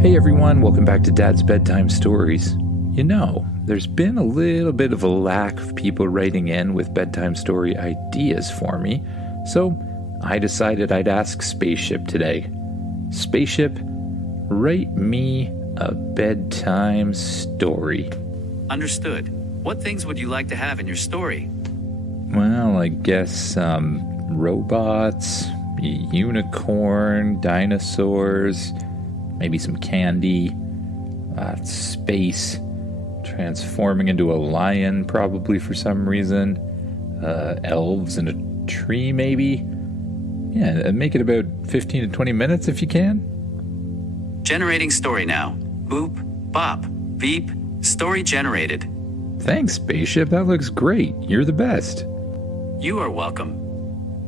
Hey everyone, welcome back to Dad's Bedtime Stories. You know, there's been a little bit of a lack of people writing in with bedtime story ideas for me, so I decided I'd ask Spaceship today. Spaceship, write me a bedtime story. Understood. What things would you like to have in your story? Well, I guess robots, unicorn, dinosaurs, maybe some candy, space, transforming into a lion probably for some reason, elves in a tree maybe. Yeah, make it about 15 to 20 minutes if you can. Generating story now. Boop, bop, beep, story generated. Thanks, Spaceship. That looks great. You're the best. You are welcome.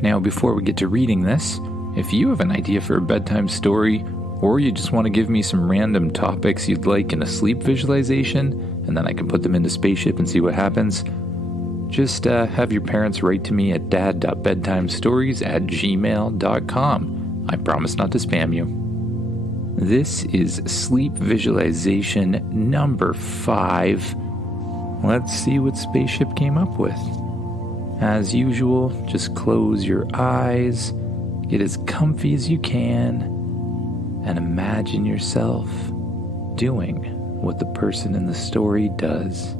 Now, before we get to reading this, if you have an idea for a bedtime story, or you just want to give me some random topics you'd like in a sleep visualization, and then I can put them into Spaceship and see what happens, just have your parents write to me at dad.bedtimestories@gmail.com. I promise not to spam you. This is sleep visualization number 5. Let's see what Spaceship came up with. As usual, just close your eyes, get as comfy as you can, and imagine yourself doing what the person in the story does.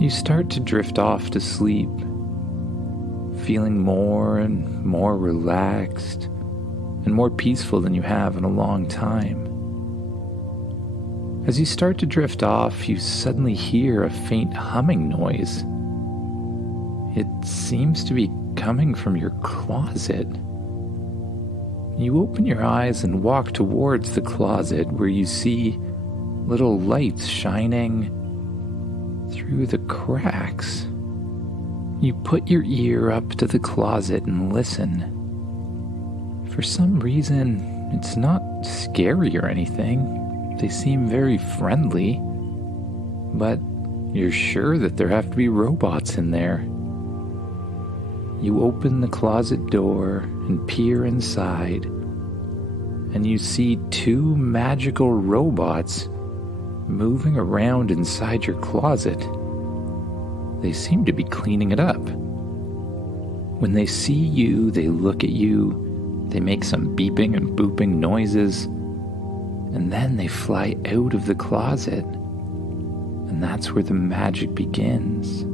You start to drift off to sleep, feeling more and more relaxed and more peaceful than you have in a long time. As you start to drift off, you suddenly hear a faint humming noise. It seems to be coming from your closet. You open your eyes and walk towards the closet where you see little lights shining through the cracks. You put your ear up to the closet and listen. For some reason, it's not scary or anything. They seem very friendly, but you're sure that there have to be robots in there. You open the closet door and peer inside, and you see 2 magical robots moving around inside your closet. They seem to be cleaning it up. When they see you, they look at you, they make some beeping and booping noises, and then they fly out of the closet. And that's where the magic begins.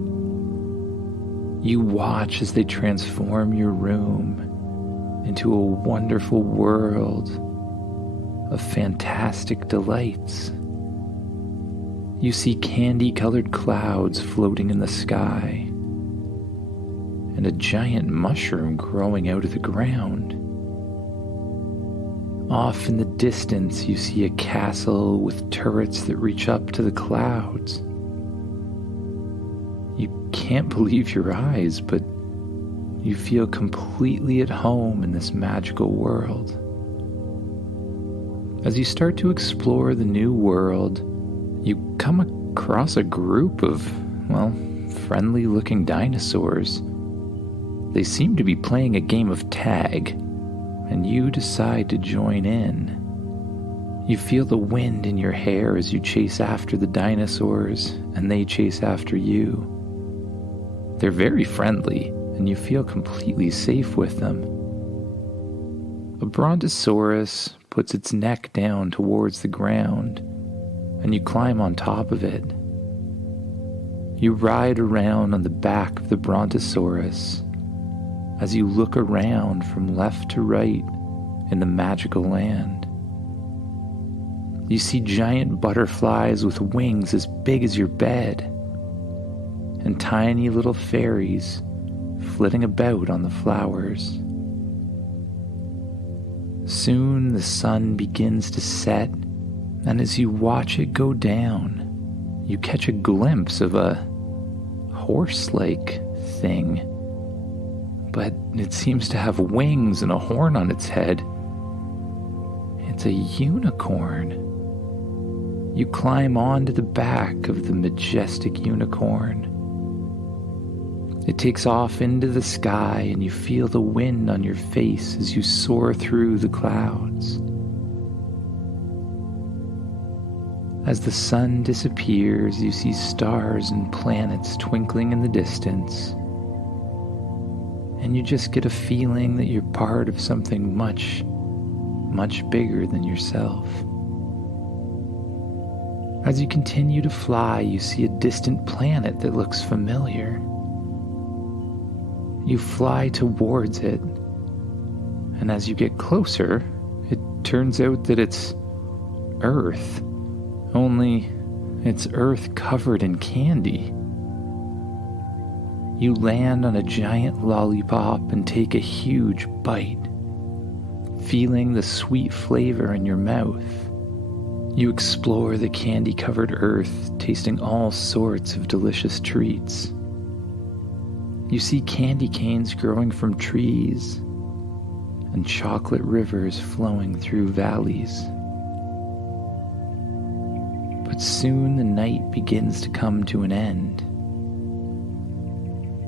You watch as they transform your room into a wonderful world of fantastic delights. You see candy-colored clouds floating in the sky, and a giant mushroom growing out of the ground. Off in the distance, you see a castle with turrets that reach up to the clouds. You can't believe your eyes, but you feel completely at home in this magical world. As you start to explore the new world, you come across a group of, friendly-looking dinosaurs. They seem to be playing a game of tag, and you decide to join in. You feel the wind in your hair as you chase after the dinosaurs, and they chase after you. They're very friendly, and you feel completely safe with them. A brontosaurus puts its neck down towards the ground, and you climb on top of it. You ride around on the back of the brontosaurus as you look around from left to right in the magical land. You see giant butterflies with wings as big as your bed, and tiny little fairies flitting about on the flowers. Soon the sun begins to set, and as you watch it go down, you catch a glimpse of a horse-like thing, but it seems to have wings and a horn on its head. It's a unicorn. You climb onto the back of the majestic unicorn. It takes off into the sky, and you feel the wind on your face as you soar through the clouds. As the sun disappears, you see stars and planets twinkling in the distance, and you just get a feeling that you're part of something much, much bigger than yourself. As you continue to fly, you see a distant planet that looks familiar. You fly towards it, and as you get closer, it turns out that it's Earth, only it's Earth covered in candy. You land on a giant lollipop and take a huge bite, feeling the sweet flavor in your mouth. You explore the candy-covered earth, tasting all sorts of delicious treats. You see candy canes growing from trees and chocolate rivers flowing through valleys. But soon the night begins to come to an end,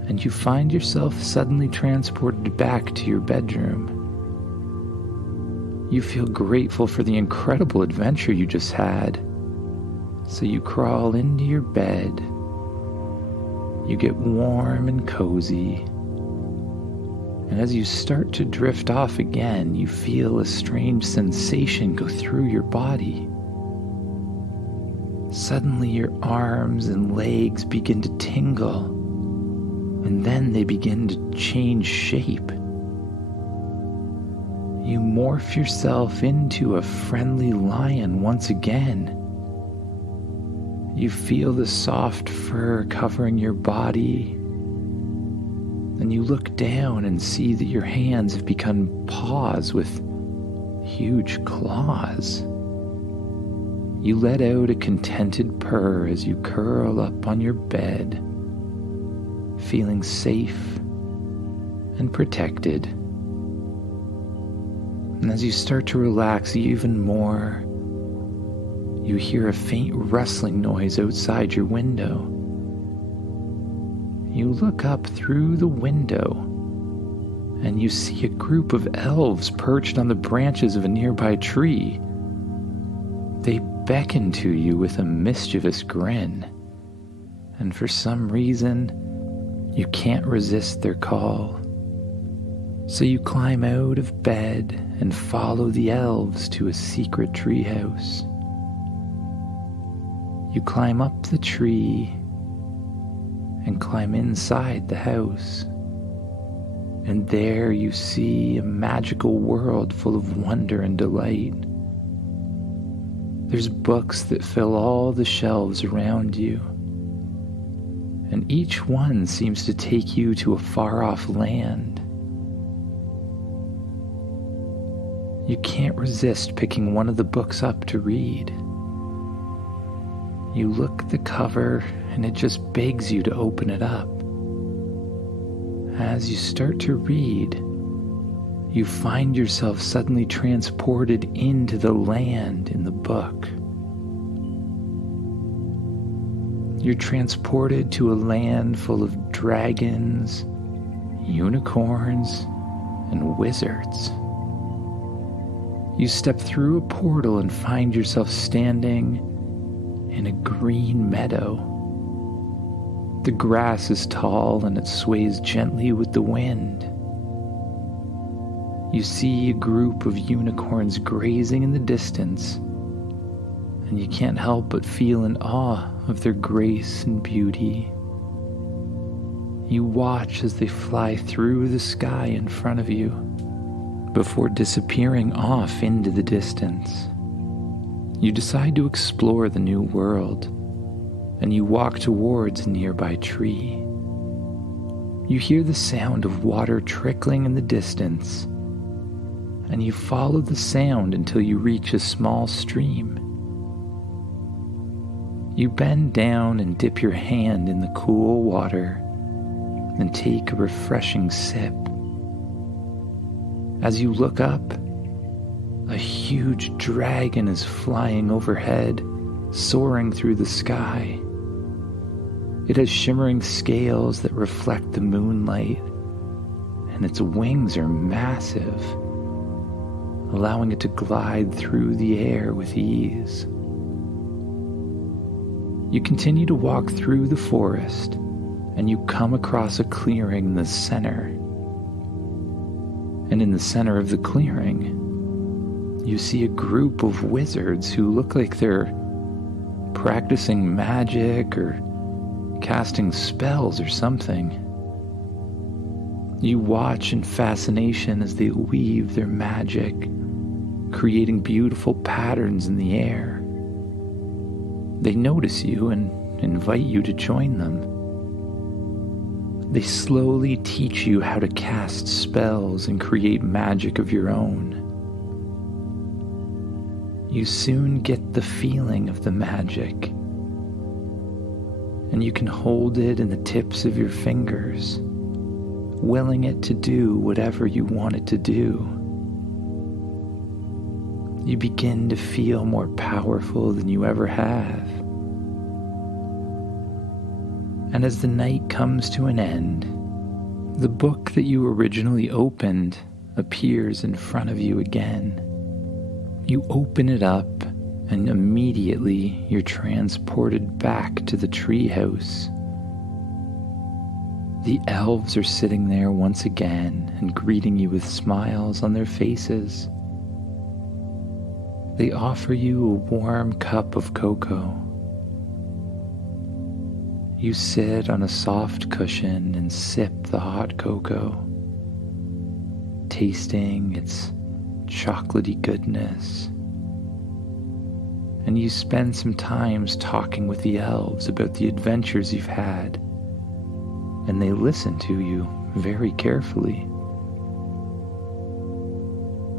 and you find yourself suddenly transported back to your bedroom. You feel grateful for the incredible adventure you just had, so you crawl into your bed. You get warm and cozy, and as you start to drift off again, you feel a strange sensation go through your body. Suddenly your arms and legs begin to tingle, and then they begin to change shape. You morph yourself into a friendly lion once again. You feel the soft fur covering your body, and you look down and see that your hands have become paws with huge claws. You let out a contented purr as you curl up on your bed, feeling safe and protected. And as you start to relax even more, you hear a faint rustling noise outside your window. You look up through the window, and you see a group of elves perched on the branches of a nearby tree. They beckon to you with a mischievous grin, and for some reason, you can't resist their call. So you climb out of bed and follow the elves to a secret treehouse. You climb up the tree and climb inside the house. And there you see a magical world full of wonder and delight. There's books that fill all the shelves around you, and each one seems to take you to a far-off land. You can't resist picking one of the books up to read. You look at the cover, and it just begs you to open it up. As you start to read, you find yourself suddenly transported into the land in the book. You're transported to a land full of dragons, unicorns, and wizards. You step through a portal and find yourself standing in a green meadow. The grass is tall and it sways gently with the wind. You see a group of unicorns grazing in the distance, and you can't help but feel in awe of their grace and beauty. You watch as they fly through the sky in front of you, before disappearing off into the distance. You decide to explore the new world, and you walk towards a nearby tree. You hear the sound of water trickling in the distance, and you follow the sound until you reach a small stream. You bend down and dip your hand in the cool water and take a refreshing sip. As you look up, a huge dragon is flying overhead, soaring through the sky. It has shimmering scales that reflect the moonlight, and its wings are massive, allowing it to glide through the air with ease. You continue to walk through the forest, and you come across a clearing in the center. And in the center of the clearing, you see a group of wizards who look like they're practicing magic or casting spells or something. You watch in fascination as they weave their magic, creating beautiful patterns in the air. They notice you and invite you to join them. They slowly teach you how to cast spells and create magic of your own. You soon get the feeling of the magic, and you can hold it in the tips of your fingers, willing it to do whatever you want it to do. You begin to feel more powerful than you ever have. And as the night comes to an end, the book that you originally opened appears in front of you again. You open it up, and immediately you're transported back to the treehouse. The elves are sitting there once again and greeting you with smiles on their faces. They offer you a warm cup of cocoa. You sit on a soft cushion and sip the hot cocoa, tasting its chocolatey goodness. And you spend some time talking with the elves about the adventures you've had, and they listen to you very carefully.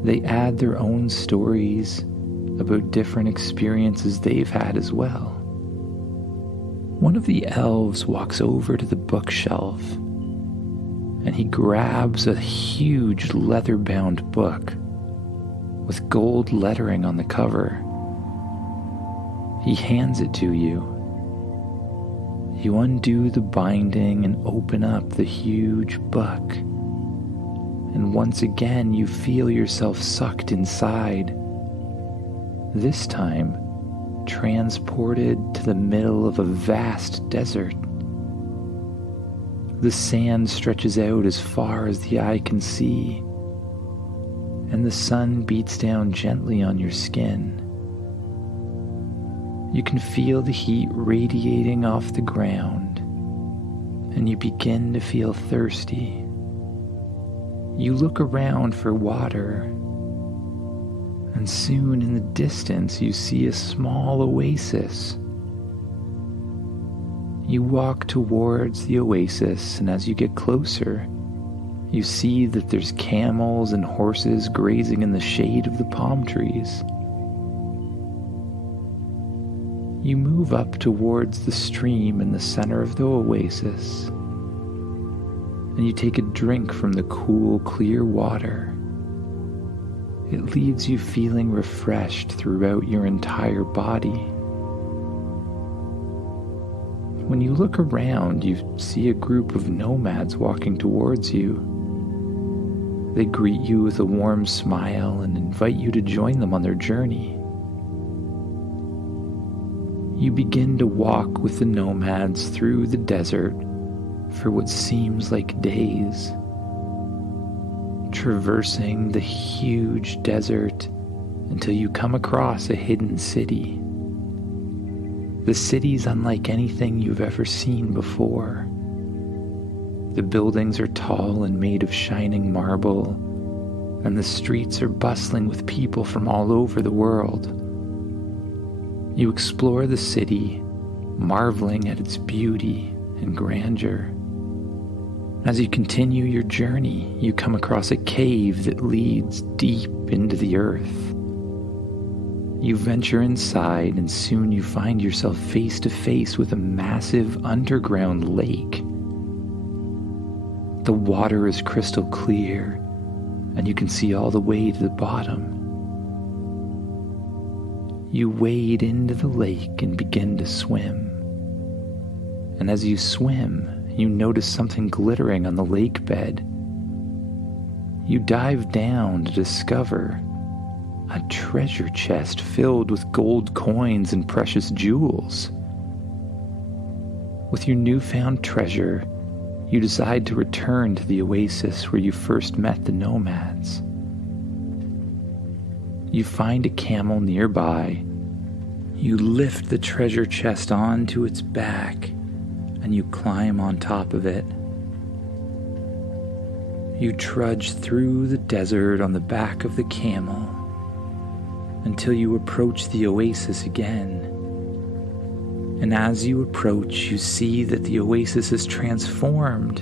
They add their own stories about different experiences they've had as well. One of the elves walks over to the bookshelf, and he grabs a huge leather-bound book with gold lettering on the cover. He hands it to you. You undo the binding and open up the huge book, and once again you feel yourself sucked inside. This time, transported to the middle of a vast desert. The sand stretches out as far as the eye can see, and the sun beats down gently on your skin. You can feel the heat radiating off the ground, and you begin to feel thirsty. You look around for water, and soon in the distance you see a small oasis. You walk towards the oasis, and as you get closer, you see that there's camels and horses grazing in the shade of the palm trees. You move up towards the stream in the center of the oasis, and you take a drink from the cool, clear water. It leaves you feeling refreshed throughout your entire body. When you look around, you see a group of nomads walking towards you. They greet you with a warm smile and invite you to join them on their journey. You begin to walk with the nomads through the desert for what seems like days, traversing the huge desert until you come across a hidden city. The city's unlike anything you've ever seen before. The buildings are tall and made of shining marble, and the streets are bustling with people from all over the world. You explore the city, marveling at its beauty and grandeur. As you continue your journey, you come across a cave that leads deep into the earth. You venture inside, and soon you find yourself face to face with a massive underground lake. The water is crystal clear, and you can see all the way to the bottom. You wade into the lake and begin to swim. And as you swim, you notice something glittering on the lake bed. You dive down to discover a treasure chest filled with gold coins and precious jewels. With your newfound treasure, you decide to return to the oasis where you first met the nomads. You find a camel nearby. You lift the treasure chest onto its back, and you climb on top of it. You trudge through the desert on the back of the camel until you approach the oasis again. And as you approach, you see that the oasis is transformed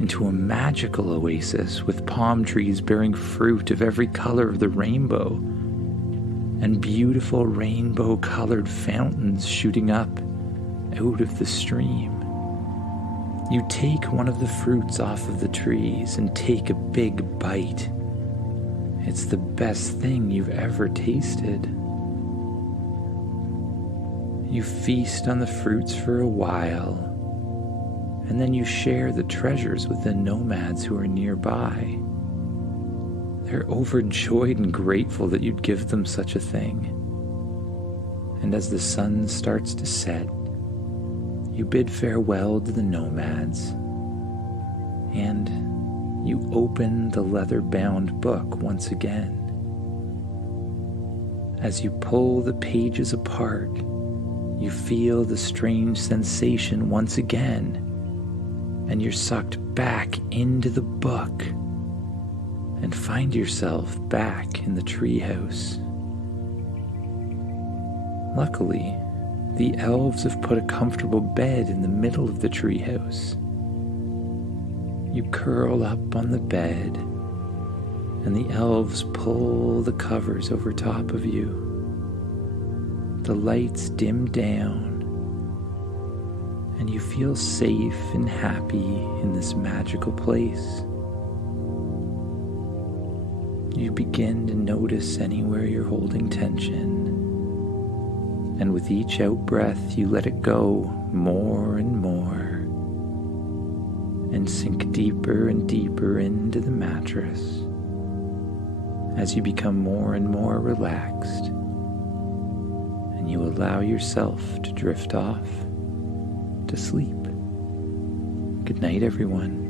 into a magical oasis with palm trees bearing fruit of every color of the rainbow and beautiful rainbow-colored fountains shooting up out of the stream. You take one of the fruits off of the trees and take a big bite. It's the best thing you've ever tasted. You feast on the fruits for a while, and then you share the treasures with the nomads who are nearby. They're overjoyed and grateful that you'd give them such a thing. And as the sun starts to set, you bid farewell to the nomads, and you open the leather-bound book once again. As you pull the pages apart, you feel the strange sensation once again, and you're sucked back into the book and find yourself back in the treehouse. Luckily, the elves have put a comfortable bed in the middle of the treehouse. You curl up on the bed, and the elves pull the covers over top of you. The lights dim down, and you feel safe and happy in this magical place. You begin to notice anywhere you're holding tension, and with each out-breath you let it go more and more, and sink deeper and deeper into the mattress as you become more and more relaxed, and you allow yourself to drift off to sleep. Good night, everyone.